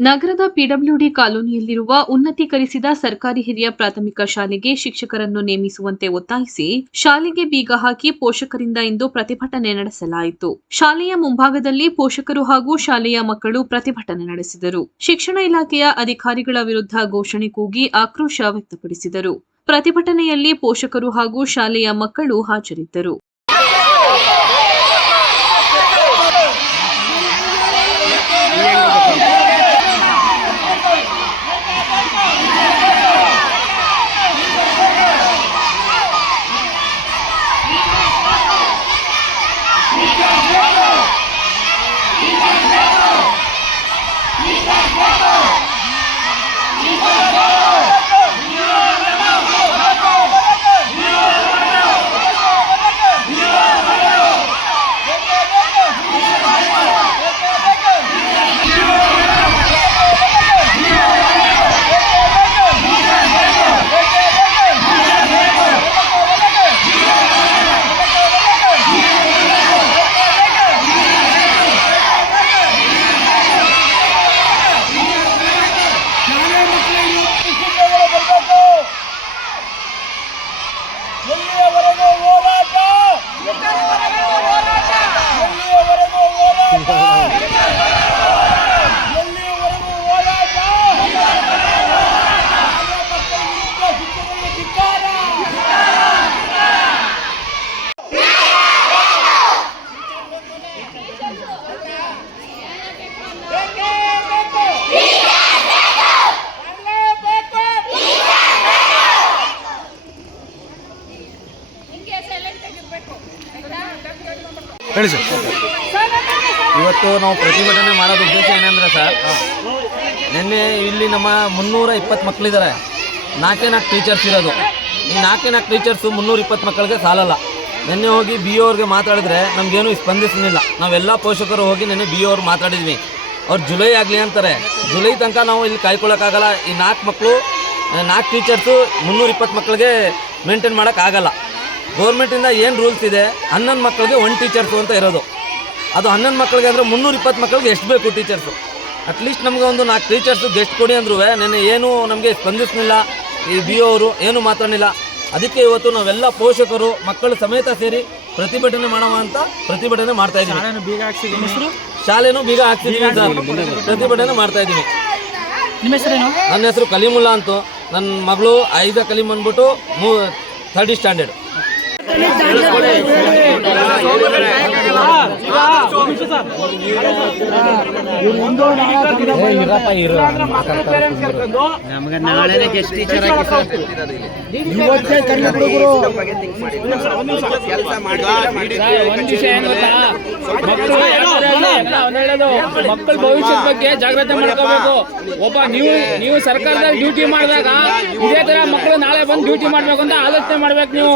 ನಗರದ ಪಿಡಬ್ಲ್ಯೂಡಿ ಕಾಲೋನಿಯಲ್ಲಿರುವ ಉನ್ನತೀಕರಿಸಿದ ಸರ್ಕಾರಿ ಹಿರಿಯ ಪ್ರಾಥಮಿಕ ಶಾಲೆಗೆ ಶಿಕ್ಷಕರನ್ನು ನೇಮಿಸುವಂತೆ ಒತ್ತಾಯಿಸಿ ಶಾಲೆಗೆ ಬೀಗ ಹಾಕಿ ಪೋಷಕರಿಂದ ಇಂದು ಪ್ರತಿಭಟನೆ ನಡೆಸಲಾಯಿತು. ಶಾಲೆಯ ಮುಂಭಾಗದಲ್ಲಿ ಪೋಷಕರು ಹಾಗೂ ಶಾಲೆಯ ಮಕ್ಕಳು ಪ್ರತಿಭಟನೆ ನಡೆಸಿದರು. ಶಿಕ್ಷಣ ಇಲಾಖೆಯ ಅಧಿಕಾರಿಗಳ ವಿರುದ್ಧ ಘೋಷಣೆ ಕೂಗಿ ಆಕ್ರೋಶ ವ್ಯಕ್ತಪಡಿಸಿದರು. ಪ್ರತಿಭಟನೆಯಲ್ಲಿ ಪೋಷಕರು ಹಾಗೂ ಶಾಲೆಯ ಮಕ್ಕಳು ಹಾಜರಿದ್ದರು. ಹೇಳಿ ಸರ್. ಇವತ್ತು ನಾವು ಪ್ರತಿಭಟನೆ ಮಾಡೋದು ಉದ್ದೇಶ ಏನಂದ್ರೆ ಸರ್, ನಿನ್ನೆ ಇಲ್ಲಿ ನಮ್ಮ ಮುನ್ನೂರ ಇಪ್ಪತ್ತು ಮಕ್ಕಳಿದ್ದಾರೆ ನಾಲ್ಕೇ ನಾಲ್ಕು ಟೀಚರ್ಸ್ ಇರೋದು. ಈ ನಾಲ್ಕೇ ನಾಲ್ಕು ಟೀಚರ್ಸು ಮುನ್ನೂರ ಇಪ್ಪತ್ತು ಮಕ್ಕಳಿಗೆ ಸಾಲಲ್ಲ. ನಿನ್ನೆ ಹೋಗಿ ಬಿ ಅವ್ರಿಗೆ ಮಾತಾಡಿದ್ರೆ ನಮಗೇನು ಸ್ಪಂದಿಸಲಿಲ್ಲ. ನಾವೆಲ್ಲ ಪೋಷಕರು ಹೋಗಿ ನಿನ್ನೆ ಬಿ ಅವ್ರು ಮಾತಾಡಿದ್ವಿ. ಅವ್ರು ಜುಲೈ ಆಗಲಿ ಅಂತಾರೆ. ಜುಲೈ ತನಕ ನಾವು ಇಲ್ಲಿ ಕಾಯ್ಕೊಳ್ಳೋಕ್ಕಾಗಲ್ಲ ಈ ನಾಲ್ಕು ಮಕ್ಕಳು ನಾಲ್ಕು ಟೀಚರ್ಸು ಮುನ್ನೂರ ಇಪ್ಪತ್ತು ಮಕ್ಕಳಿಗೆ ಮೇಂಟೈನ್ ಮಾಡೋಕ್ಕಾಗಲ್ಲ. ಗೌರ್ಮೆಂಟಿಂದ ಏನು ರೂಲ್ಸ್ ಇದೆ? ಹನ್ನೊಂದು ಮಕ್ಕಳಿಗೆ ಒನ್ ಟೀಚರ್ಸು ಅಂತ ಇರೋದು. ಅದು ಹನ್ನೊಂದು ಮಕ್ಕಳಿಗೆ ಅಂದರೆ ಮುನ್ನೂರ ಇಪ್ಪತ್ತು ಮಕ್ಕಳಿಗೆ ಎಷ್ಟು ಬೇಕು ಟೀಚರ್ಸು ಅಟ್ಲೀಸ್ಟ್ ನಮಗೆ ಒಂದು ನಾಲ್ಕು ಟೀಚರ್ಸು ಗೆಸ್ಟ್ ಕೊಡಿ ಅಂದ್ರೂ ನೆನ್ನೆ ಏನು ನಮಗೆ ಸ್ಪಂದಿಸಲಿಲ್ಲ. ಈ ಬಿ ಅವರು ಏನು ಮಾತಾಡಲಿಲ್ಲ. ಅದಕ್ಕೆ ಇವತ್ತು ನಾವೆಲ್ಲ ಪೋಷಕರು ಮಕ್ಕಳು ಸಮೇತ ಸೇರಿ ಪ್ರತಿಭಟನೆ ಮಾಡೋಣ ಅಂತ ಪ್ರತಿಭಟನೆ ಮಾಡ್ತಾ ಇದ್ದೀವಿ. ಬೀಗ ಹಾಕ್ಸಿದ್ದೀನಿ ಶಾಲೆನೂ ಬೀಗ ಹಾಕ್ಸಿದ್ದೀನಿ ಸರ್. ಪ್ರತಿಭಟನೆ ಮಾಡ್ತಾ ಇದ್ದೀವಿ. ನಿಮ್ಮ ಹೆಸರೇನು? ನನ್ನ ಹೆಸರು ಕಲಿಮುಲ್ಲ ಅಂತು. ನನ್ನ ಮಗಳು ಐದ ಕಲಿಮ್ ಅಂದ್ಬಿಟ್ಟು ಮೂ ಥರ್ಡಿ ಸ್ಟ್ಯಾಂಡರ್ಡ್ ನಮಗೆ ನಾಳೆನೇ ಗೆಸ್ಟ್ ಟೀಚರ್ ಇವತ್ತೇ ಕನ್ನಡ ಹುಡುಗರು ಏನು ಗೊತ್ತಾ? ಮಕ್ಕಳು ಭವಿಷ್ಯದ ಬಗ್ಗೆ ಜಾಗ್ರತೆ ಮಾಡ್ಕೋಬೇಕು ಒಬ್ಬ ನೀವು ನೀವು ಸರ್ಕಾರದಲ್ಲಿ ಡ್ಯೂಟಿ ಮಾಡಿದಾಗ ಇದೇ ತರ ಮಕ್ಕಳು ನಾಳೆ ಬಂದು ಡ್ಯೂಟಿ ಮಾಡ್ಬೇಕು ಅಂತ ಆಲೋಚನೆ ಮಾಡ್ಬೇಕು ನೀವು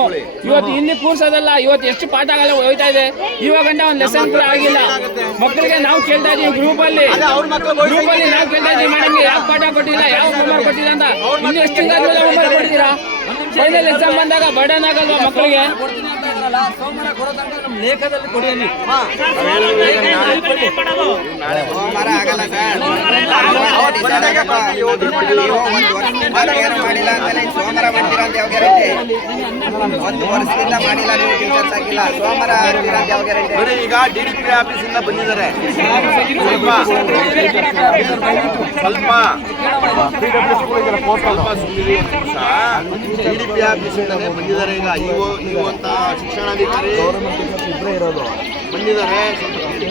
ಇವತ್ತು ಇಲ್ಲಿ ಕೂರ್ಸೋದಲ್ಲ ಇವತ್ತು ಎಷ್ಟು ಪಾಠ ಆಗಲ್ಲ ಹೋಯ್ತಾ ಇದೆ ಇವಾಗ ಗಂಟ ಒಂದು ಲೆಸನ್ ಕೂಡ ಆಗಿಲ್ಲ ಮಕ್ಕಳಿಗೆ ನಾವು ಕೇಳ್ತಾ ಇದೀವಿ ಗ್ರೂಪ್ ಅಲ್ಲಿ ಗ್ರೂಪ್ ಅಲ್ಲಿ ನಾವು ಕೇಳ್ತಾ ಇದೀವಿ ಮೇಡಮ್ ಯಾವ ಪಾಠ ಕೊಟ್ಟಿಲ್ಲ ಯಾವ ಹೋಮ್ವರ್ಕ್ ಕೊಟ್ಟಿಲ್ಲ ಅಂತ ಇನ್ನು ಎಷ್ಟು ಹೋಮ್ವರ್ಕ್ ಕೊಡ್ತೀರಾ ಫೈನಲ್ ಎಕ್ಸಾಮ್ ಬಂದಾಗ ಬರ್ಡನ್ ಆಗಲ್ವಾ ಮಕ್ಕಳಿಗೆ ಸೋಮವಾರ ಕೊಡೋ ತನಕ ನಮ್ಮ ಲೇಖದಲ್ಲಿ ಕೊಡಿ ಮಾಡಿಲ್ಲ ಸೋಮವಾರ ಆಗಲ್ಲ ಸರ್ ಬಂದಾಗಪ್ಪ, ನೀವು ಒಂದು ವರ್ಷದಿಂದ ಏನು ಮಾಡಿಲ್ಲ ಅಂತಾನೆ ಸೋಮವಾರ ಮಾಡ್ತೀರಾ ಅಂತ ಯಾವ ಗ್ಯಾರಂಟಿ ಒಂದು ವರ್ಷದಿಂದ ಮಾಡಿಲ್ಲ, ನೀವು ಟೀಚರ್ಸ್ ಆಗಿಲ್ಲ. ಸೋಮವಾರ ಈಗ ಡಿ ಡಿ ಪಿ ಆಫೀಸಿಂದ ಬಂದಿದ್ದಾರೆ. ಸ್ವಲ್ಪ ಸ್ವಲ್ಪ. ಡಿ ಡಿ ಪಿ ಆಫೀಸಿಂದಲೇ ಬಂದಿದ್ದಾರೆ ಈಗ. ಇವು ನೀವು ಅಂತ ಶಿಕ್ಷಣಾಧಿಕಾರಿ ಬಂದಿದ್ದಾರೆ. ಸ್ವಲ್ಪ ಕೇಳಿ.